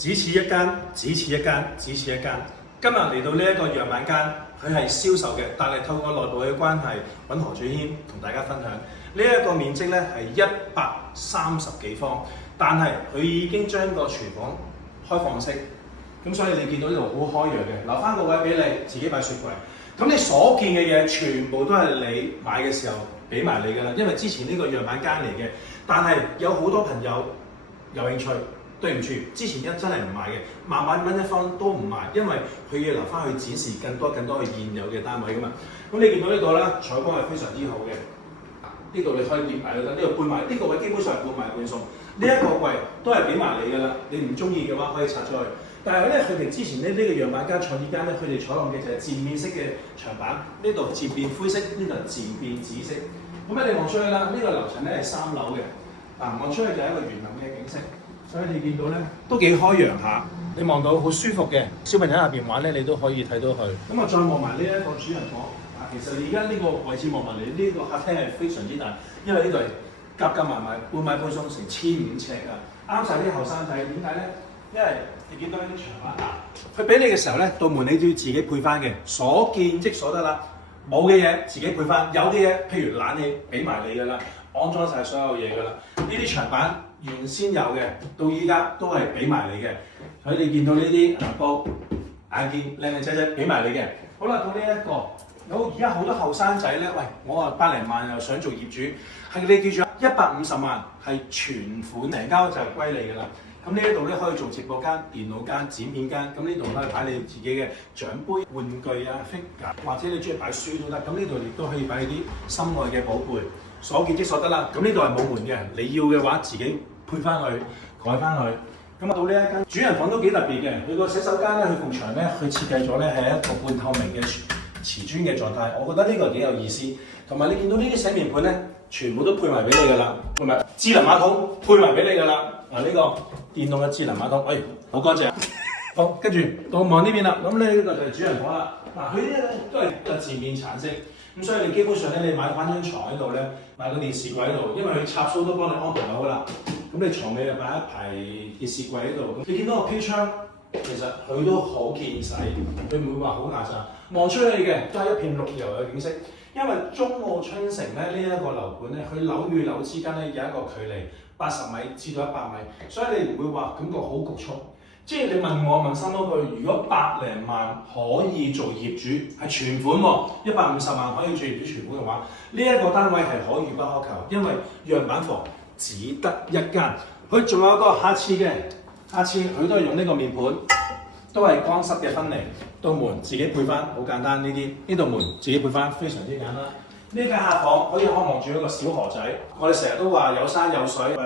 只此一間，只此一間，只此一間。今日嚟到呢一個樣板間，佢係銷售嘅，但係透過內部嘅關係揾何俊軒同大家分享。呢一個面積咧係130幾方，但係佢已經將個廚房開放式，咁所以你見到呢度好開揚嘅，留翻個位俾你自己擺雪櫃。咁你所見嘅嘢全部都係你買嘅時候俾埋你㗎啦，因為之前呢個樣板間嚟嘅，但係有好多朋友有興趣。對唔住，之前真係唔賣嘅，萬蚊一方都唔賣，因為佢要留翻去展示更多嘅現有嘅單位噶嘛。咁你見到呢度啦，採光係非常之好嘅。呢度你可以疊埋都得，呢度搬埋，呢個位基本上係半賣半送。呢一個櫃都係俾埋你㗎啦，你唔中意嘅話可以拆咗去。但係咧，佢哋之前呢個樣板間、創意間咧，佢哋採用嘅就係漸變式嘅牆板，呢度漸變灰色，呢度漸變紫色。咁你望出去啦，呢個樓層咧係3樓嘅，望出去就係一個園林嘅景色。所以你見到咧都幾開揚下，你望到好舒服嘅，小朋友喺入邊玩咧，你都可以睇到佢。咁我再望埋呢一個主人房，其實你而家呢個位置望埋嚟，呢個客廳係非常之大，因為呢度係夾埋半買半送成1500尺啊，啱晒啲後生仔。點解咧？因為你見到呢啲牆板佢俾你嘅時候咧，道門你都要自己配翻嘅，所見即所得啦。冇嘅嘢自己配翻，有啲嘢譬如冷氣俾埋你㗎啦，安裝晒所有嘢㗎啦。呢啲牆板原先有嘅，到依家都係俾埋你嘅。所以你見到呢啲布眼見靚靚仔仔俾埋你嘅。好啦，到呢一個有而家好多後生仔咧，喂，我話100零萬又想做業主，係你記住150萬係全款成交就係歸你㗎啦。咁呢一度咧可以做直播間、電腦間、剪片間，咁呢度可以擺你自己嘅獎杯、玩具啊、figure， 或者你中意擺書都得。咁呢度亦都可以擺啲心愛嘅寶貝，所見即所得啦。咁呢度係冇門嘅，你要嘅話自己配翻去、改翻去。咁到呢一間主人房都幾特別嘅，佢個洗手間咧，佢埲牆咧，佢設計咗咧係一個半透明嘅瓷磚嘅狀態，我覺得呢個幾有意思。同埋你見到呢啲洗面盤咧，全部都配埋俾你㗎啦，配埋智能馬桶配埋俾你㗎啦。呢個電動嘅智能馬桶，好乾淨。好，跟住到望呢邊啦，咁呢個就係主人房啦。佢呢都係個漸變橙色，咁所以你基本上咧，你買翻張床喺度咧，買個電視櫃喺度，因為佢插蘇都幫你安排好啦。咁你床尾又擺一排電視櫃喺度，你見到個飄窗，其實佢都好見使，佢唔會話好壓榨。望出去嘅都係一片綠油嘅景色。因為中澳春城咧呢一個樓盤咧，佢樓與樓之間咧有一個距離80米至到100米，所以你唔會話感覺好局促。即係你問我問心嗰句，如果100零萬可以做業主係全款喎，150萬可以做業主全款嘅話，呢一個單位係可遇不可求，因為樣板房只得一間，佢仲有一個下次佢都係用呢個面盤。都係乾濕嘅分離，道門自己配翻，好簡單。呢度門自己配翻，非常之簡單。呢間客房可以望住一個小河仔，我哋成日都話有山有水，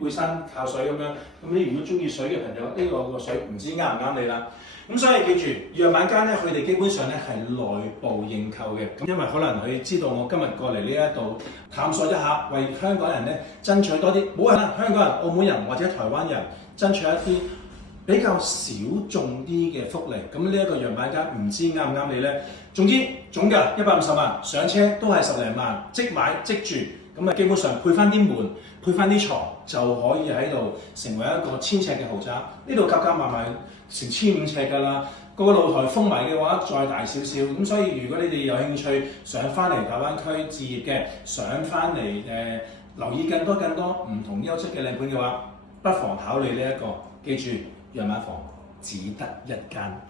背山靠水咁樣。咁你如果中意水嘅朋友，呢個水唔知啱唔啱你啦。咁所以記住，樣板間咧，佢哋基本上咧係內部認購嘅。咁因為可能佢知道我今日過嚟呢一度探索一下，為香港人咧爭取多啲，唔好話香港人、澳門人或者台灣人爭取一啲比較小眾啲嘅福利，咁呢一個樣板間唔知啱唔啱你咧？總之總價150萬，上車都係10零萬，即買即住，咁基本上配翻啲門、配翻啲床就可以喺度成為一個1000尺嘅豪宅。呢度夾埋成1500尺㗎啦，個露台封埋嘅話再大少少。咁所以如果你哋有興趣想翻嚟大灣區置業嘅，想翻嚟留意更多唔同優質嘅靚盤嘅話，不妨考慮呢一個。記住，樣板房只得一間。